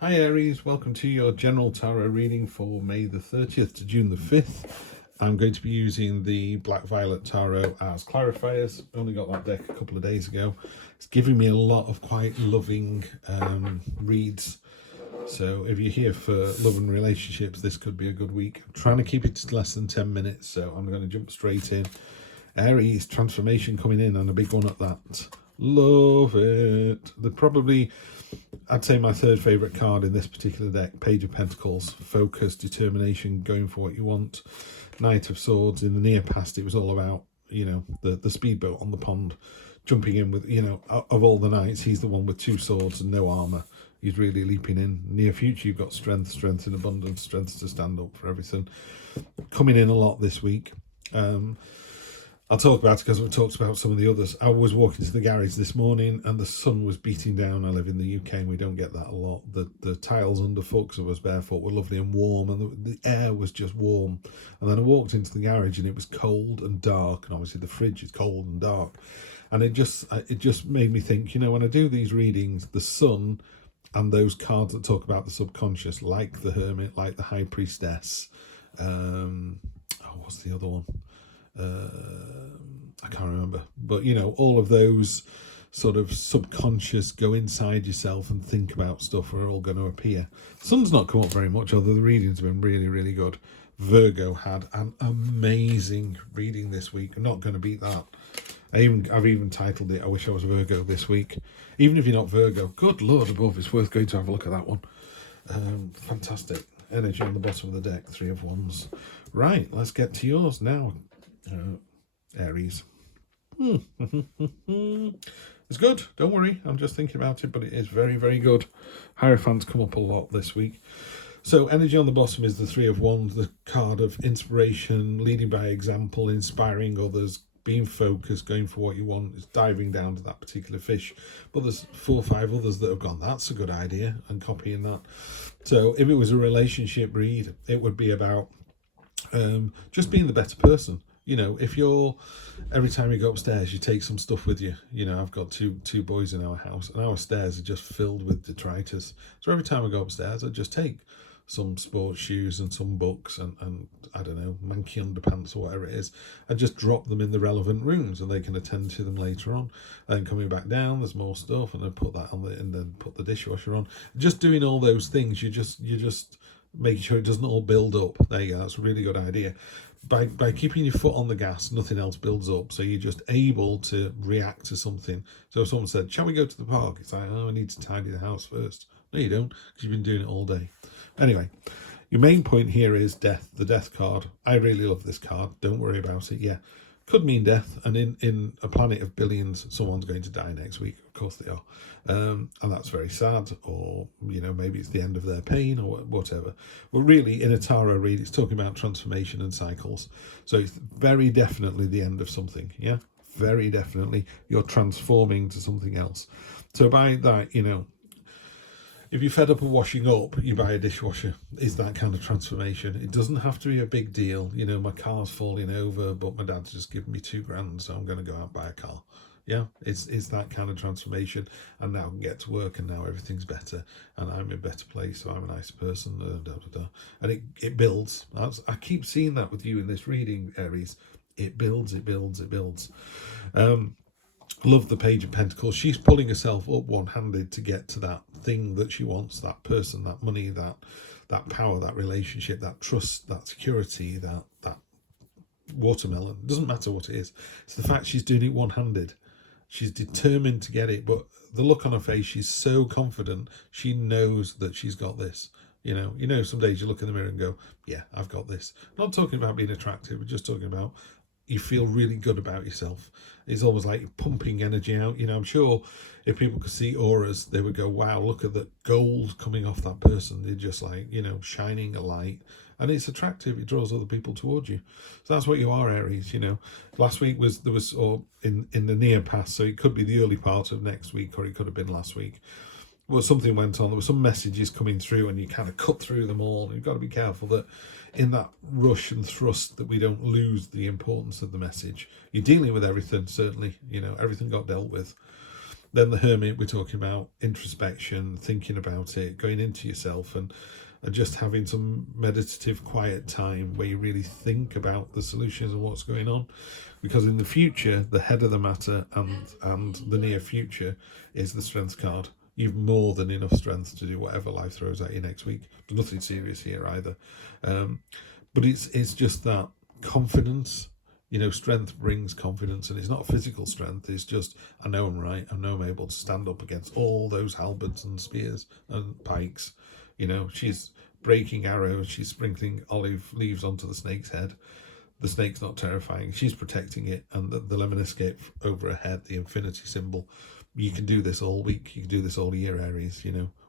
Hi Aries, welcome to your general tarot reading for May the 30th to June the 5th. I'm going to be using the Black Violet Tarot as clarifiers. I only got that deck a couple of days ago. It's giving me a lot of quite loving reads. So if you're here for love and relationships, this could be a good week. I'm trying to keep it to less than 10 minutes, so I'm going to jump straight in. Aries, transformation coming in, and a big one at that. Love it. I'd say my third favourite card in this particular deck, Page of Pentacles, focus, determination, going for what you want. Knight of Swords. In the near past, it was all about, the speedboat on the pond, jumping in with, of all the knights, he's the one with two swords and no armour. He's really leaping in. Near future, you've got strength in abundance, strength to stand up for everything. Coming in a lot this week. I'll talk about it because we've talked about some of the others. I was walking to the garage this morning and the sun was beating down. I live in the UK and we don't get that a lot. The tiles underfoot, because I was barefoot, were lovely and warm, and the air was just warm. And then I walked into the garage and it was cold and dark, and obviously the fridge is cold and dark. And it just made me think, when I do these readings, the sun and those cards that talk about the subconscious, like the Hermit, like the High Priestess, what's the other one? I can't remember, but all of those sort of subconscious, go inside yourself and think about stuff, are all going to appear. Sun's not come up very much, although the readings have been really, really good. Virgo had an amazing reading this week. I'm not going to beat that. I've even titled it, I Wish I Was Virgo this week. Even if you're not Virgo, good Lord above, it's worth going to have a look at that one. Fantastic. Energy on the bottom of the deck, Three of Wands. Right, let's get to yours now. Aries. It's good, don't worry, I'm just thinking about it, but it is very, very good. Hierophants come up a lot this week. So energy on the bottom is the Three of Wands, the card of inspiration, leading by example, inspiring others, being focused, going for what you want. It's diving down to that particular fish. But there's 4 or 5 others that have gone, that's a good idea, and copying that. So if it was a relationship read, it would be about just being the better person. If you're, every time you go upstairs, you take some stuff with you. I've got two boys in our house, and our stairs are just filled with detritus. So every time I go upstairs, I just take some sports shoes and some books and I don't know, manky underpants or whatever it is, and just drop them in the relevant rooms, and they can attend to them later on. And coming back down, there's more stuff, and then put that on and then put the dishwasher on. Just doing all those things, you're just making sure it doesn't all build up. There you go. That's a really good idea. By keeping your foot on the gas, nothing else builds up, so you're just able to react to something. So if someone said, shall we go to the park? It's like, I need to tidy the house first. No, you don't, because you've been doing it all day. Anyway, your main point here is death, the death card. I really love this card. Don't worry about it. Yeah, could mean death, and in a planet of billions, someone's going to die next week. Of course they are, and that's very sad. Or maybe it's the end of their pain or whatever. But really, in a tarot read, it's talking about transformation and cycles. So it's very definitely the end of something. Yeah, very definitely you're transforming to something else. So by that, if you're fed up of washing up, you buy a dishwasher. Is that kind of transformation. It doesn't have to be a big deal. My car's falling over, but my dad's just given me $2,000, so I'm going to go out and buy a car. Yeah, it's that kind of transformation. And now I can get to work, and now everything's better, and I'm in a better place, so I'm a nicer person. And it builds. I keep seeing that with you in this reading, Aries. It builds. Love the Page of Pentacles. She's pulling herself up one-handed to get to that thing that she wants, that person, that money, that power, that relationship, that trust, that security, that watermelon. It doesn't matter what it is. It's the fact she's doing it one-handed. She's determined to get it, but the look on her face, she's so confident. She knows that she's got this. Some days you look in the mirror and go, yeah, I've got this. Not talking about being attractive, we're just talking about you feel really good about yourself. It's almost like you're pumping energy out. I'm sure if people could see auras, they would go, wow, look at the gold coming off that person. They're just like, shining a light. And it's attractive. It draws other people towards you. So that's what you are, Aries. Last week or in the near past, so it could be the early part of next week, or it could have been last week. Well, something went on. There were some messages coming through, and you kind of cut through them all. You've got to be careful that in that rush and thrust that we don't lose the importance of the message. You're dealing with everything, certainly. Everything got dealt with. Then the Hermit, we're talking about introspection, thinking about it, going into yourself, and just having some meditative quiet time where you really think about the solutions and what's going on. Because in the future, the head of the matter and the near future is the Strength card. You've more than enough strength to do whatever life throws at you next week. There's nothing serious here either. But it's just that confidence. Strength brings confidence, and it's not physical strength. It's just, I know I'm right. I know I'm able to stand up against all those halberds and spears and pikes. She's breaking arrows. She's sprinkling olive leaves onto the snake's head. The snake's not terrifying. She's protecting it, and the lemon escape over her head, the infinity symbol. You can do this all week. You can do this all year, Aries.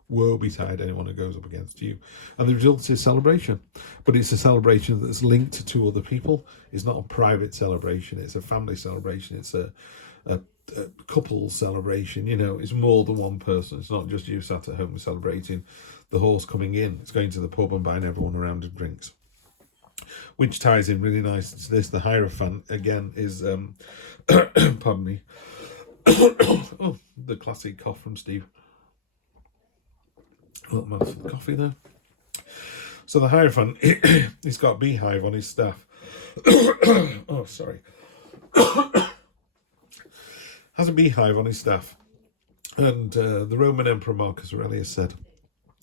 Woe betide anyone who goes up against you. And the result is celebration. But it's a celebration that's linked to other people. It's not a private celebration. It's a family celebration. It's a couple celebration. It's more than one person. It's not just you sat at home celebrating the horse coming in. It's going to the pub and buying everyone a round of drinks. Which ties in really nice to this. The Hierophant, again, is... pardon me. Oh, the classic cough from Steve. Little mouth of coffee there. So the Hierophant, he's got a beehive on his staff. Oh, sorry. Has a beehive on his staff. And the Roman Emperor Marcus Aurelius said,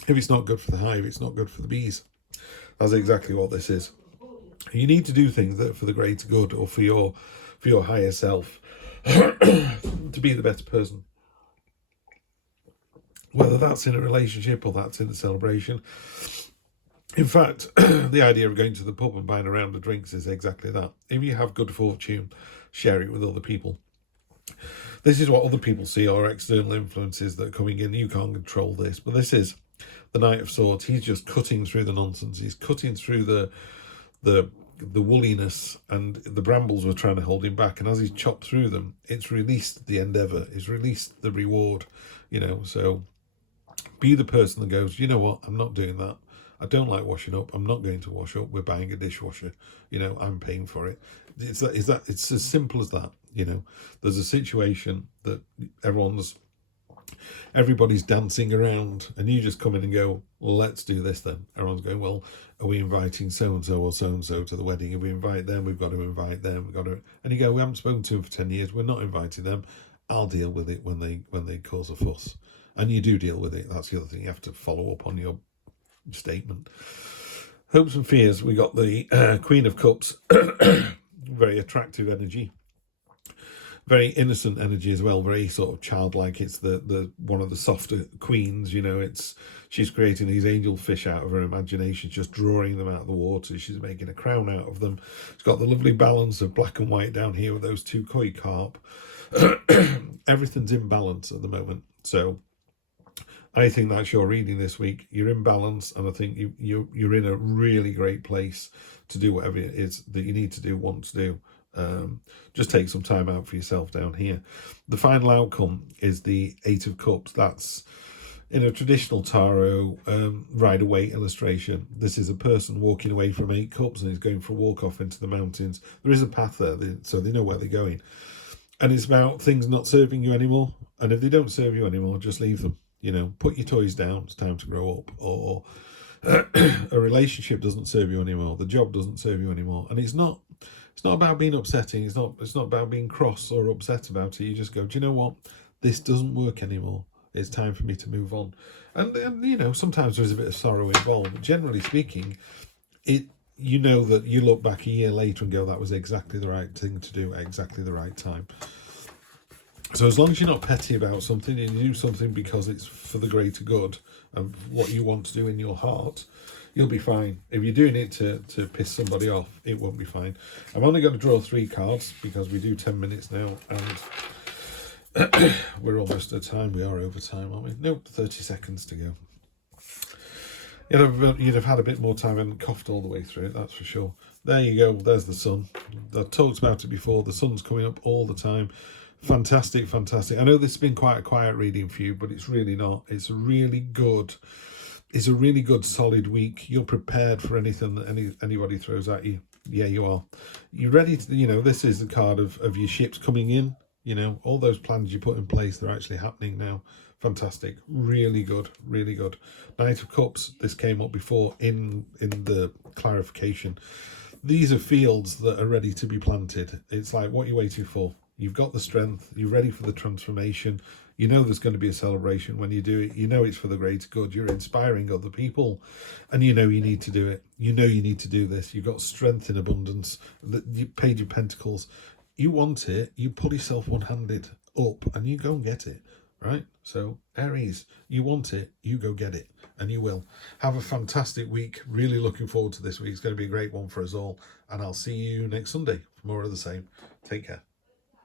if it's not good for the hive, it's not good for the bees. That's exactly what this is. You need to do things that are for the greater good, or for your higher self, to be the better person. Whether that's in a relationship or that's in a celebration. In fact, the idea of going to the pub and buying a round of drinks is exactly that. If you have good fortune, share it with other people. This is what other people see, or external influences that are coming in. You can't control this, but this is the Knight of Swords. He's just cutting through the nonsense. He's cutting through the woolliness, and the brambles were trying to hold him back. And as he chopped through them, it's released the endeavour. It's released the reward. So be the person that goes, you know what, I'm not doing that. I don't like washing up. I'm not going to wash up. We're buying a dishwasher. I'm paying for it. It's as simple as that. There's a situation that everybody's dancing around, and you just come in and go, well, let's do this then. Everyone's going, well, are we inviting so-and-so or so-and-so to the wedding? If we invite them, we've got to invite them. And you go, we haven't spoken to them for 10 years. We're not inviting them. I'll deal with it when they cause a fuss. And you do deal with it. That's the other thing. You have to follow up on your statement. Hopes and fears. We got the Queen of Cups. Very attractive energy. Very innocent energy as well. Very sort of childlike. It's the one of the softer queens. She's creating these angel fish out of her imagination, just drawing them out of the water. She's making a crown out of them. She's got the lovely balance of black and white down here with those two koi carp. Everything's in balance at the moment. So I think that's your reading this week. You're in balance, and I think you're in a really great place to do whatever it is that you need to do, want to do. Just take some time out for yourself down here. The final outcome is the Eight of Cups. That's in a traditional tarot Rider-Waite illustration. This is a person walking away from 8 cups and he's going for a walk off into the mountains. There is a path there, so they know where they're going. And it's about things not serving you anymore. And if they don't serve you anymore, just leave them. Put your toys down. It's time to grow up. Or a relationship doesn't serve you anymore. The job doesn't serve you anymore. And it's not about being upsetting. It's not about being cross or upset about it. You just go, do you know what? This doesn't work anymore. It's time for me to move on. And sometimes there's a bit of sorrow involved. But generally speaking, that you look back a year later and go, that was exactly the right thing to do at exactly the right time. So as long as you're not petty about something and you do something because it's for the greater good and what you want to do in your heart, you'll be fine. If you're doing it to piss somebody off, it won't be fine. I'm only going to draw 3 cards because we do 10 minutes now, and we're almost at time. We are over time, aren't we? Nope, 30 seconds to go. You'd have had a bit more time and coughed all the way through it, that's for sure. There you go. There's the sun. I've talked about it before. The sun's coming up all the time. Fantastic. I know this has been quite a quiet reading for you, but it's really not. It's a really good solid week. You're prepared for anything that anybody throws at you. Yeah, you are. You're ready to, this is the card of your ships coming in. You know, all those plans you put in place, they're actually happening now. Fantastic. Really good. Really good. Knight of Cups, this came up before in the clarification. These are fields that are ready to be planted. It's like, what are you waiting for? You've got the strength. You're ready for the transformation. You know there's going to be a celebration when you do it. You know it's for the greater good. You're inspiring other people. And you know you need to do it. You know you need to do this. You've got strength in abundance. You Page of Pentacles. You want it. You pull yourself one-handed up and you go and get it. Right? So, Aries, you want it. You go get it. And you will. Have a fantastic week. Really looking forward to this week. It's going to be a great one for us all. And I'll see you next Sunday for more of the same. Take care.